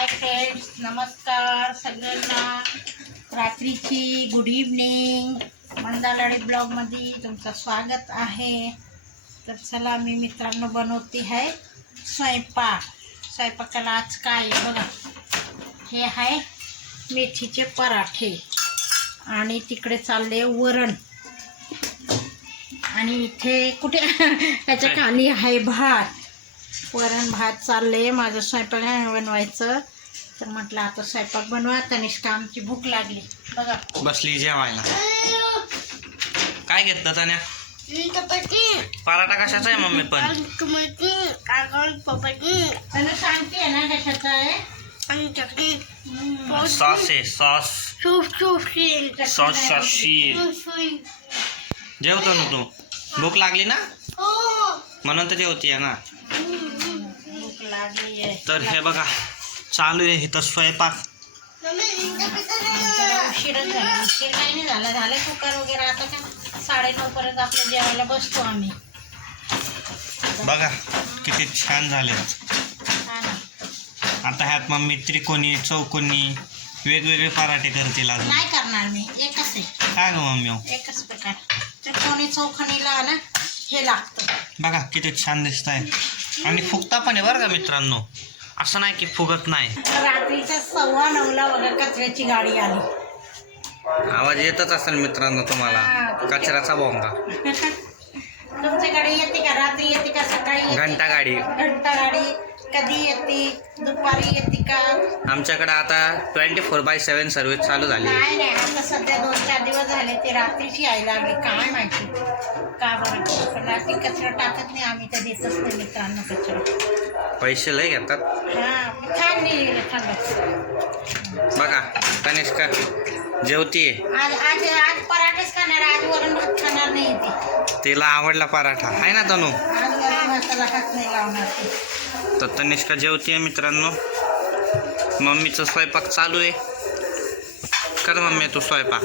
Hi friends नमस्कार सगळ्यांना. रात्रीची गुड इव्हनिंग मंदालाडी ब्लॉगमध्ये तुमचं स्वागत आहे. तर चला मी मित्रांनो बनवते आहे स्वयंपाक. स्वयंपाकाला आज काय बघा. हे आहे मेथीचे पराठे आणि तिकडे चालले वरण. आणि इथे कुठे? त्याच्याखाली आहे भात. वरण भात चालले माझं स्वयंपाक बनवायचं. तर म्हटलं आता स्वयंपाक बनवा. तनिष्का आमची भूक लागली. बघा. बसली जेवायला. काय घेतलं त्याने पराठा कशाचा आहे मम्मी पण? त्यानं सांगते ना कशाचं आहे. सॉस आहे सॉस. सॉस सॉसशी जेवतो ना तू? भूक लागली ना? म्हणून तर जेवतीये ना. तर हे बघा चालू आहे इथं स्वयंपाक. जरा उशीरच झाला. उशीर काही नाही झाला. झालं कुकर वगैरे. आता साडेनऊ पर्यंत आपल्या जेवायला बसतो आम्ही. बघा किती छान झाले. आता ह्यात मम्मी त्रिकोणी चौकोनी वेगवेगळे पराठे करतील अजून. नाही करणार मी. एकच आहे. काय ग मम्मी हो? एकच प्रकार. त्रिकोणी चौखणीला ना हे लागतं. बघा किती छान दिसत आहे आणि फुगता पण आहे बरं का मित्रांनो. असं नाही की फुगत नाही. रात्रीच्या सव्वा नऊला बघा कचऱ्याची गाडी आली. आवाज येतच असेल मित्रांनो तुम्हाला. कचऱ्याचा बोंगा तुमच्याकडे येते का? रात्री येते का? सकाळी येते? घंटा गाडी. घंटा गाडी. कधी येते? दुपारी येते का? आमच्याकडे आता twenty four by seven service चालू झाली. नाही नाही. आता सध्या दोन दिवस झाले ते रात्रीची यायला लागली. काय माहिती? का बरं? रात्री कचरा टाकत नाही आम्ही तर देतच नाही मित्रांनो कचरा. पैसे लय घेतात. हा छान नाही थांबत बघा कनिष्का जेवतीये. आज आज आज पराठेच खाणार आज वरण भात खाणार नाही ती. तिला आवडला पराठा. आहे ना तनू? तर तनिष्का जेवतीये मित्रांनो. मम्मीचं स्वयंपाक चालू आहे. कर मम्मी तू स्वयंपाक.